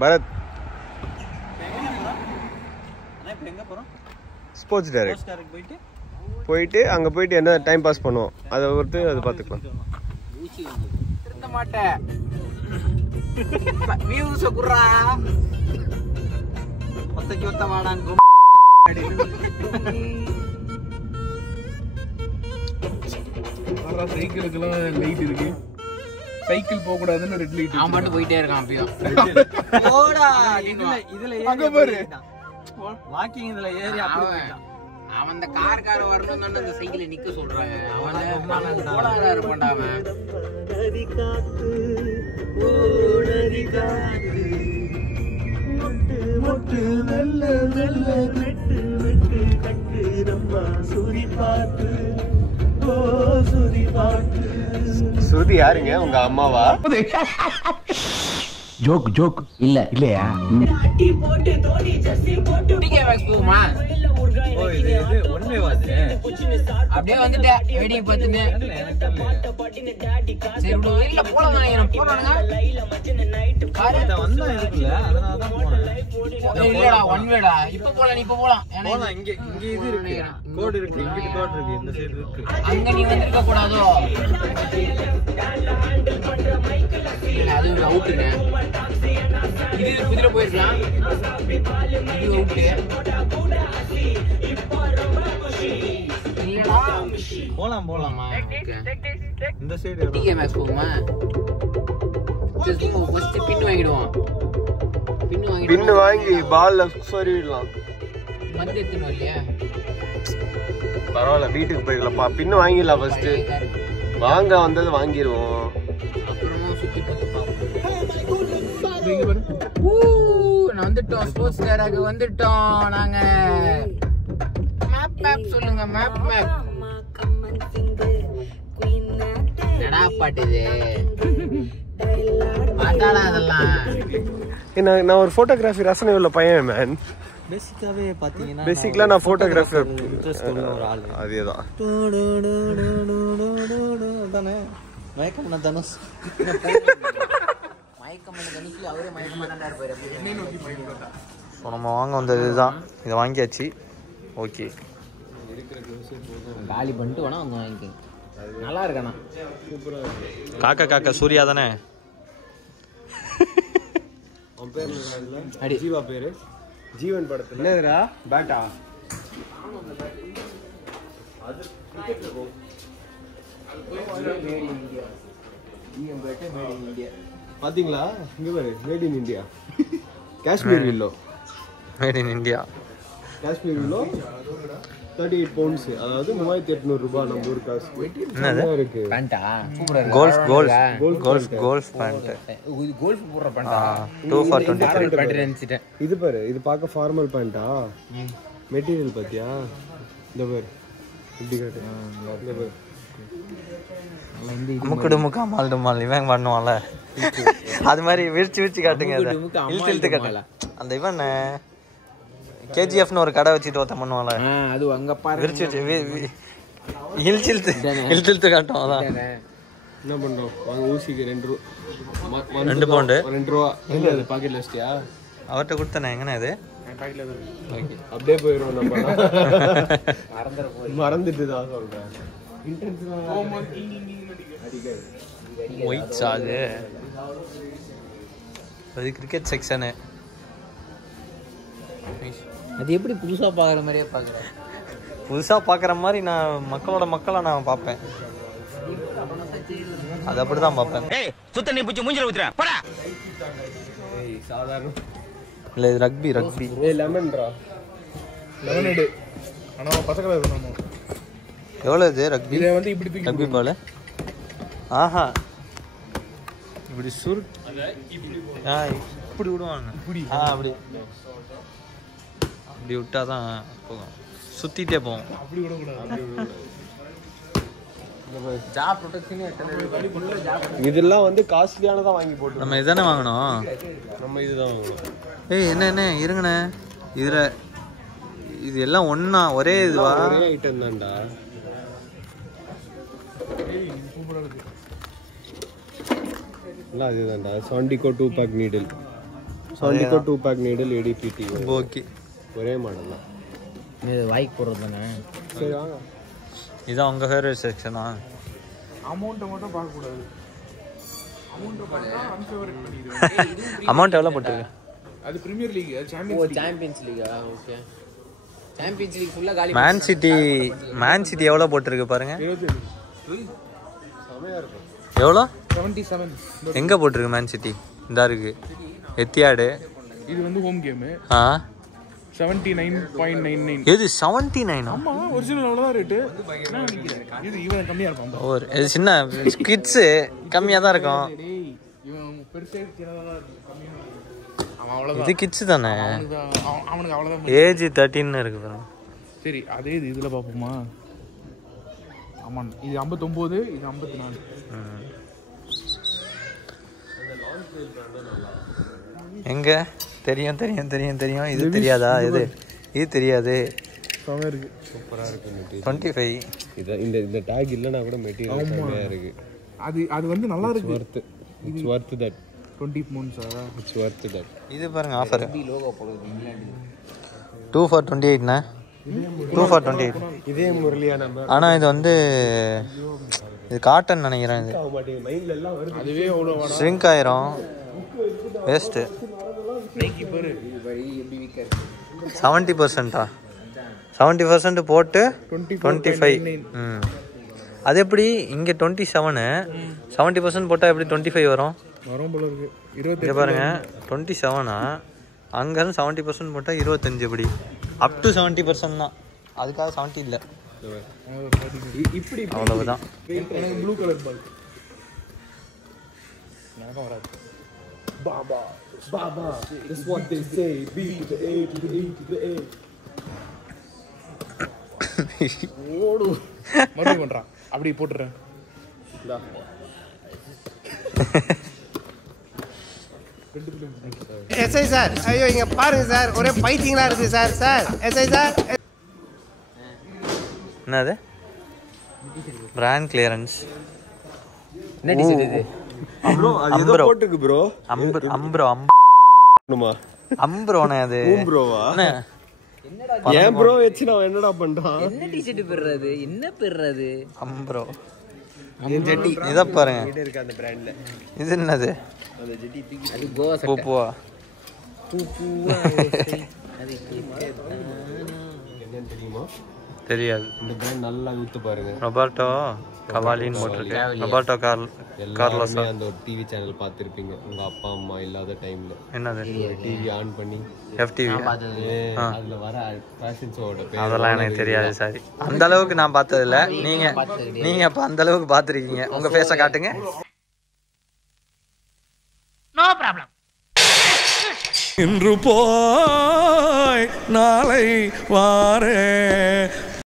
Bharat sports direct போயிட்டு அங்கே போயிட்டு என்ன டைம் பாஸ் பண்ணுவோம் அதை ஒருத்து அதை பார்த்துக்கலாம். திருந்த மாட்டேன் வியூஸ் குறா ஒத்தக்கி ஒத்த வாடான் சைக்கிளுக்கெல்லாம் லைட் இருக்கு. சைக்கிள் போக கூடாதுன்னு ரெட் லைட். அவன் மட்டும் போயிட்டே இருக்கான் அப்பயும். போடா இதுல அங்க பாரு. வாக்கிங் இதுல ஏறி அவன் அந்த கார் வரணும்னு அந்த சைக்கிளை நிக்க சொல்றாங்க. அவன் போடாதா இருப்பான்டா அவன். மொட்டு வெல்ல வெல்ல வெட்டு வெட்டு கட்டு ரம்மா சூரி பாட்டு ஓ சூரி பாட்டு. ஸ்ருதி யாருங்க உங்க அம்மாவா? ஜோக் ஜோக் இல்ல இல்லையா? போகுமா அப்படியே வந்துட்டேன் வெயிட்டிங் பார்த்துட்டு. சரி வெளியில போலாம் போனானுங்க. இல்லடா ஒன் வேடா இப்ப போலாம் இப்ப போலாம். இங்க இது இருக்கு கோட் இருக்கு இங்க கோட் இருக்கு இந்த சைடு இருக்கு. அங்க நீ வந்திருக்க கூடாதோ? அது அவுட்டுங்க. இது குதிரை போயிருக்கலாம். இது அவுட்டு. போலாமா? இந்த சைடு டிகே மேக்ஸ் போகுமா? ஃபர்ஸ்ட் பின் வாங்கிடுவோம். பின்னு வாங்கி பால்ல சொருவிடலாம். வந்து எடுத்துனோம் இல்லையா? பரவாயில்ல வீட்டுக்கு போயிடலாம்ப்பா. பின்னு வாங்கிடலாம் ஃபர்ஸ்ட். வாங்க வந்தது வாங்கிடுவோம். அப்புறமா சுத்தி பார்த்து வந்துட்டோம். ஸ்போர்ட்ஸ் டேராக்கு வந்துட்டோம் நாங்க. மேப் சொல்லுங்க. மேப் என்னடா பாட்டு இது? பாட்டாடா அதெல்லாம். நான் ஒரு போட்டோகிராஃபி ரசனை உள்ள பையன் மேன். பேசிக்காவே பாத்தீங்கன்னா பேசிக்கலா நான் போட்டோகிராஃபர் இன்ட்ரெஸ்ட் உள்ள ஒரு ஆளு. அதேதான். தானே மயக்கம் தனுஷ். மயக்கம் தனுஷ் அவரே மயக்கமா தான் இருப்பாரு. ஸோ நம்ம வாங்க வந்தது இதுதான். இதை வாங்கியாச்சு. ஓகே காலி பண்ணிட்டு வேணா வந்து வாங்கிக்கோங்க. நல்லா இருக்கண்ணா. காக்கா காக்கா சூர்யா தானே? அடி ஜீவா பேரு ஜீவன் படத்துல என்னதுடா பேட்டா அது கிரிக்கெட்ல போ. பாத்தீங்களா இங்க பாரு made in India. Kashmir willow made in India. Kashmir willow 38 pounds, அதாவது 3800 ரூபாய் நம்ம ஊர் காசு. என்னது இருக்கு பேண்டா சூப்பரா இருக்கு. Golf pant. இது கோல்ஃப் போடுற பேண்டா. 2 for 23 பேண்ட் நினைச்சிட்டேன். இது பாரு இது பார்க்க ஃபார்மல் பேண்டா. மெட்டீரியல் பாத்தியா? இந்த பாரு இப்படி காட்டு. இந்த பாரு அமுக்குடு முக்கா மால்டு மால் இவன் பண்ணுவான்ல அது மாதிரி விரிச்சு காட்டுங்க. இழுத்து காட்டுங்க. அந்த இவன் கேஜிஎஃப்னு ஒரு கடை வச்சுட்டு ஒருத்தன் பண்ணுவான்ல அது அங்க பாரு. விரிச்சு இழுத்து காட்டும். அதான் என்ன பண்றோம்? வாங்க ஊசிக்கு 2 பவுண்டு 2 ரூபா. இல்ல அது பாக்கெட்ல வச்சியா? அவர்கிட்ட கொடுத்தனே எங்கண்ணே அது? அப்படியே போயிடும் நம்ம. மறந்துட்டு தான் சொல்றேன். ஒயிட்ஸா அது கிரிக்கெட் செக்ஷனு. அது எப்படி புதுசா பாக்குற மாதிரியே பாக்குறேன். புதுசா பாக்குற மாதிரி நான் மக்களா நான் பார்ப்பேன். அது அப்படிதான் பார்ப்பேன். சுத்த நீ பிடிச்சி மூஞ்சில ஊத்துறேன் போடா. சாதாரண இல்ல இது ரக்பி. லெமன்ரா லெமனேட். ஆனா பச்சை கலர் நம்ம எவ்வளவு இது ரக்பி? இத வந்து இப்படி தூக்கி ரக்பி பால். ஆஹா இப்படி சுரு இப்படி விடுவாங்க. அப்படி விட்டாதான் போகும். சுத்திட்டே போவோம். அப்படி விட கூடாது. ஜாப் ப்ரொடெக்ஷன் இதெல்லாம் வந்து காஸ்ட்லியானதா வாங்கி போட்டு நம்ம இதானே வாங்கணும். நம்ம இதுதான் வாங்கணும். ஏய் என்ன இருங்கண்ணே இதுல இது எல்லாம் ஒண்ணா ஒரே இதுவா? ஒரே ஐட்டம் தான்டா. எல்லாம் அதுதான்டா. Sondico 2 pack needle Sondico 2-pack needle ADPT. Okay ஒரே மாடல் தான். இது வாய்க்கு போடுறது தானே. சரி வாங்க. இதான் உங்கள் ஃபேவரட் செக்ஷனா? அமௌண்ட்டை மட்டும் பார்க்கக்கூடாது. அமௌண்ட்டை பார்த்தா அன்ஃபேவரட் பண்ணிடுவேன். அமௌண்ட் எவ்வளோ போட்டிருக்கு? அது பிரீமியர் லீக், அது சாம்பியன்ஸ் லீகா? ஓகே. சாம்பியன்ஸ் லீக் ஃபுல்லா காலி. மேன் சிட்டி எவ்வளோ போட்டிருக்கு பாருங்க. 27. எவ்வளோ? 77. எங்கே போட்டிருக்கு மேன் சிட்டி? இந்தா இருக்கு எத்தியாடு. இது வந்து ஹோம் கேம். 79.99. எது 79? ஆமா, ஒரிஜினல் அவ்வளவுதான் ரேட்டு. என்ன நினைக்கிறேன்? இது இவன் கம்மியா இருப்பான். இது சின்ன கிட்ஸு கம்மியாக தான் இருக்கும். டேய், இவன் பெருசா சின்னதா தான் இருக்கு. கம்மியா அவன் அவ்வளவுதான். இது கிட்ஸ் தானே. அவனுக்கு அவ்வளவுதான். ஏஜ் 13 இருக்கு பாருங்க. சரி, அதே இது இதுல பாப்போமா? ஆமா, இது 59, இது 54. எங்க தெரியும் தெரியும் தெரியும் தெரியும். இது தெரியாதா? இது தெரியாது. செமையா இருக்கு. சூப்பரா இருக்கு மெட்டீரியல். 25. இந்த டாக் இல்லனா கூட மெட்டீரியல் செமையா இருக்கு. அது வந்து நல்லா இருக்கு. It's worth that. 20 pounds. It's worth that. இது பாருங்க ஆஃபர். லோகோ போடுறது இங்கிலாந்து. 2 for 28ண்ணா. 2 for 28. இதே முரளியா நம்ம. ஆனா இது வந்து இது காட்டன் நினைக்கிறேன். இது மைண்ட்ல எல்லாம் வருது. அதுவே அவ்வளோ ஷ்ரிங்க் ஆயிரும். வேஸ்ட். நைக்கி பாரு. இது வழி எப்படி வீக்கா இருக்கு. 70%. 70% போட்டு 25. அது எப்படி இங்கே 27? 70% போட்டால் எப்படி 25 வரும்? வரும் போல இருக்கு. இங்கே பாருங்க 27. அங்கேருந்து 70% போட்டால் 25. எப்படி அப் டு 70% தான். அதுக்காக 70 இல்லை. இப்படி அவ்வளவுதான். Blue colour ball. Baba, that's what they say. B to the A to the E to the A. ஓடு. மறுபடியும் பண்றான். அப்படி போட்டுறேன். எஸ்ஐ சார், ஐயோ இங்க பாருங்க சார், ஒரே பைத்தியங்களா இருக்கு சார். Sir SI sir. என்னது? Brand clearance. என்ன டிஷர்ட் இது? bro அது ஏதோ போட்டுருக்கு bro. அம்ப்ரோனே அது. bro-வா? என்னடா ஏன் bro வெச்சு நான் என்னடா பண்றான்? என்ன டிஷர்ட் பெறறது? என்ன பெறறது? அம்ப்ரோ. இத பாருங்க. கிட்ட இருக்கு அந்த பிராண்ட்ல. இது என்னது? அந்த ஜெட்டி தூக்கி அது கோவா சட்டை. பூவா. பூவா அது என்னன்னு தெரியுமா? தெரியாது. இந்த பிராண்ட் நல்லா ஊத்து பாருங்க. ரொபர்ட்டோ கவாலின்னு போட்டிருக்கு. Roberto Carlos. அந்த ஒரு டிவி சேனல் பார்த்திருப்பீங்க உங்க அப்பா அம்மா இல்லாத டைம்ல. என்னது? டிவி ஆன் பண்ணி FTV. அதுல வர ஃபேஷன் ஷோவோட பேர் அதெல்லாம் எனக்கு தெரியாது. சாரி, அந்த அளவுக்கு நான் பார்த்தது இல்ல. நீங்க அப்ப அந்த அளவுக்கு பார்த்திருக்கீங்க. உங்க ஃபேஸை காட்டுங்க. No problem. இன்று போய் நாளை வாரே